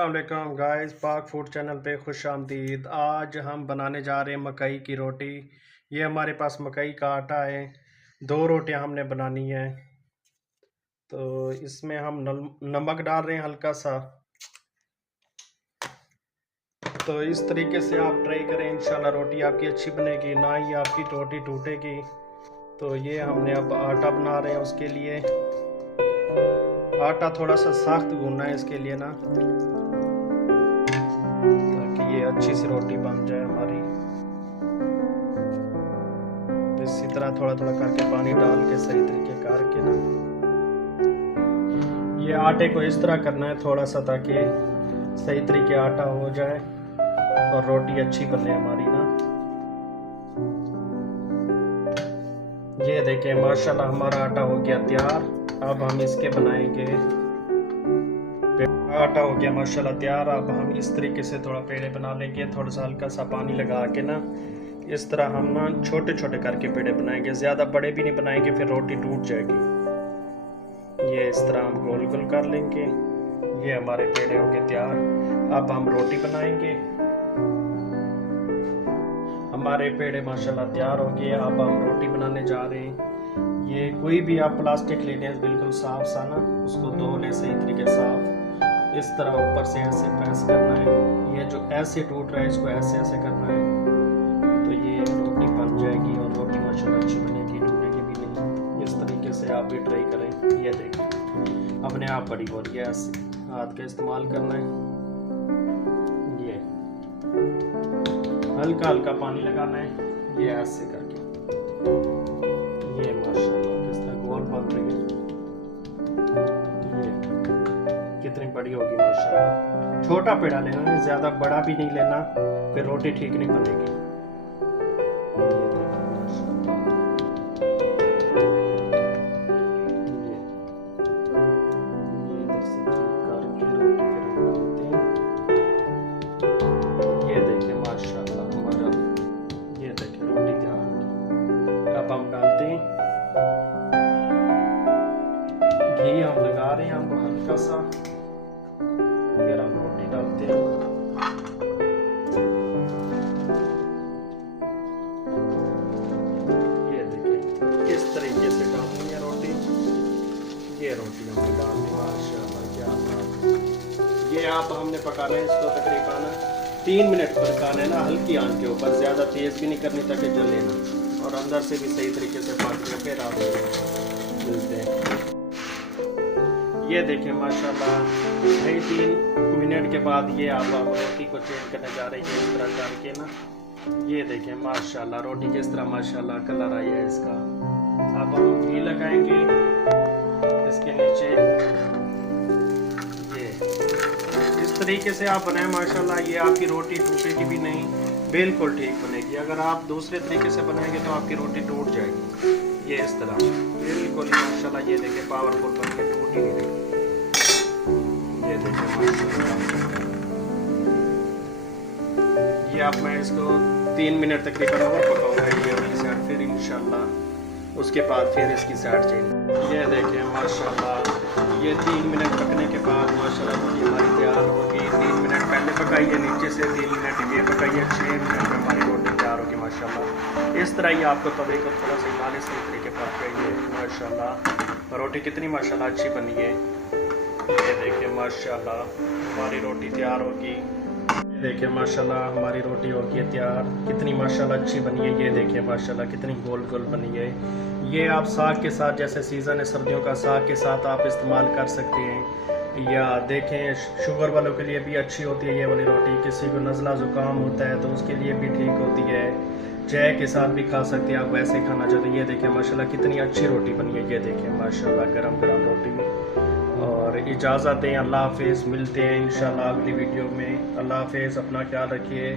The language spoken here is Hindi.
अस्सलाम वालेकुम गाइस, पाक फूड चैनल पे खुश आमदीद। आज हम बनाने जा रहे हैं मकई की रोटी। ये हमारे पास मकई का आटा है। 2 रोटियां हमने बनानी है। तो इसमें हम नमक डाल रहे हैं हल्का सा। तो इस तरीके से आप ट्राई करें, इंशाल्लाह रोटी आपकी अच्छी बनेगी, ना ही आपकी रोटी टूटेगी। तो ये हमने अब आटा बना रहे हैं। उसके लिए आटा थोड़ा सा सख्त गूंदना है इसके लिए ना, ताकि ये अच्छी सी रोटी बन जाए हमारी। इसी तरह थोड़ा थोड़ा करके पानी डाल के सही तरीके करके ना, ये आटे को इस तरह करना है थोड़ा सा, ताकि सही तरीके आटा हो जाए और रोटी अच्छी बने हमारी ना। ये देखें माशाल्लाह हमारा आटा हो गया तैयार। अब हम इसके बनाएंगे। आटा हो गया माशाल्लाह तैयार। अब हम इस तरीके से थोड़ा पेड़े बना लेंगे, थोड़ा सा हल्का सा पानी लगा के ना। इस तरह हम ना छोटे छोटे करके पेड़े बनाएंगे, ज़्यादा बड़े भी नहीं बनाएंगे, फिर रोटी टूट जाएगी। ये इस तरह हम गोल गोल कर लेंगे। ये हमारे पेड़े हो गए तैयार। अब हम रोटी बनाएंगे। हमारे पेड़े माशाल्लाह तैयार हो गए। अब हम रोटी बनाने जा रहे हैं। ये कोई भी आप प्लास्टिक ले लें बिल्कुल साफ सा ना, उसको धो लें सही तरीके साफ। इस तरह ऊपर से ऐसे प्रेस करना है। ये जो ऐसे टूट रहा है इसको ऐसे ऐसे करना है, तो ये रोटी बन जाएगी और रोटी माशाल्लाह अच्छी बनेगी, टूटेगी भी नहीं। इस तरीके से आप भी ट्राई करें। ये देखिए अपने आप बड़ी हो रही है। ऐसे हाथ का इस्तेमाल करना है। ये हल्का हल्का पानी लगाना है, ये ऐसे करके। ये माशाल्लाह किस तरह गोल बन रही है। ये कितनी बड़ी होगी माशाल्लाह। छोटा पेड़ा लेना है, ज्यादा बड़ा भी नहीं लेना, फिर रोटी ठीक नहीं बनेगी। अब हम डालते हैं घी, हम लगा रहे हैं हमको हल्का सा, फिर हम रोटी डालते हैं। ये देखिए इस तरीके से डालनी है रोटी। ये रोटी हमने डाल दी माशाल्लाह, क्या बात। ये आप हमने पकाना है इसको तकरीबन 3 मिनट पकाना है ना, हल्की आंच के ऊपर, ज्यादा तेज भी नहीं करनी ताकि जले ना, और अंदर से भी सही तरीके से पक जाए। फिर आप मिलते हैं। ये देखें माशाल्लाह 3 मिनट के बाद ये आप रोटी को चेंज करने जा रही है इस तरह करके ना। ये देखें माशाल्लाह रोटी किस तरह माशाल्लाह कलर आया है इसका। अब हम घी लगाएंगे इसके नीचे। ये इस तरीके से आप बनाएं माशाल्लाह, ये आपकी रोटी टूटेगी भी नहीं, बिल्कुल ठीक बनेगी। अगर आप दूसरे तरीके से बनाएंगे तो आपकी रोटी टूट जाएगी। ये इस तरह बिल्कुल माशाल्लाह, ये देखिए पावरफुल बन के टूट ही नहीं रही। ये देखिए माशाल्लाह। ये अब मैं इसको 3 मिनट तकरीबन और पकाऊंगा ये वाली साइड, फिर इंशाल्लाह उसके बाद फिर इसकी साइड चेंज। ये देखिए माशाल्लाह, ये 3 मिनट पकने के बाद माशाल्लाह रोटी हमारी तैयार होगी। 3 मिनट पहले पकाई है नीचे से, 3 मिनट ये पकाई है, 6 मिनट में हमारी रोटी तैयार होगी माशाल्लाह। इस तरह ही आपको तवे को थोड़ा सा हिलाने सही तरीके पर चाहिए माशाल्लाह। रोटी कितनी माशाल्लाह अच्छी बनी है। ये देखिए माशाल्लाह हमारी रोटी तैयार होगी। ये देखिए माशाल्लाह हमारी रोटी होगी है तैयार, कितनी माशाल्लाह अच्छी बनी है। ये देखिए माशाल्लाह कितनी गोल गोल बनी है। ये आप साग के साथ, जैसे सीज़न है सर्दियों का, साग के साथ आप इस्तेमाल कर सकते हैं। या देखें शुगर वालों के लिए भी अच्छी होती है ये वाली रोटी। किसी को नज़ला ज़ुकाम होता है तो उसके लिए भी ठीक होती है। चाय के साथ भी खा सकते हैं आप, वैसे खाना चाहते हैं। ये देखें माशाल्लाह कितनी अच्छी रोटी बनी है। ये देखें माशाल्लाह गरम गरम रोटी। और इजाज़त दें, अल्लाह हाफिज़। मिलते हैं इंशाल्लाह अगली वीडियो में। अल्लाह हाफिज़, अपना ख्याल रखिए।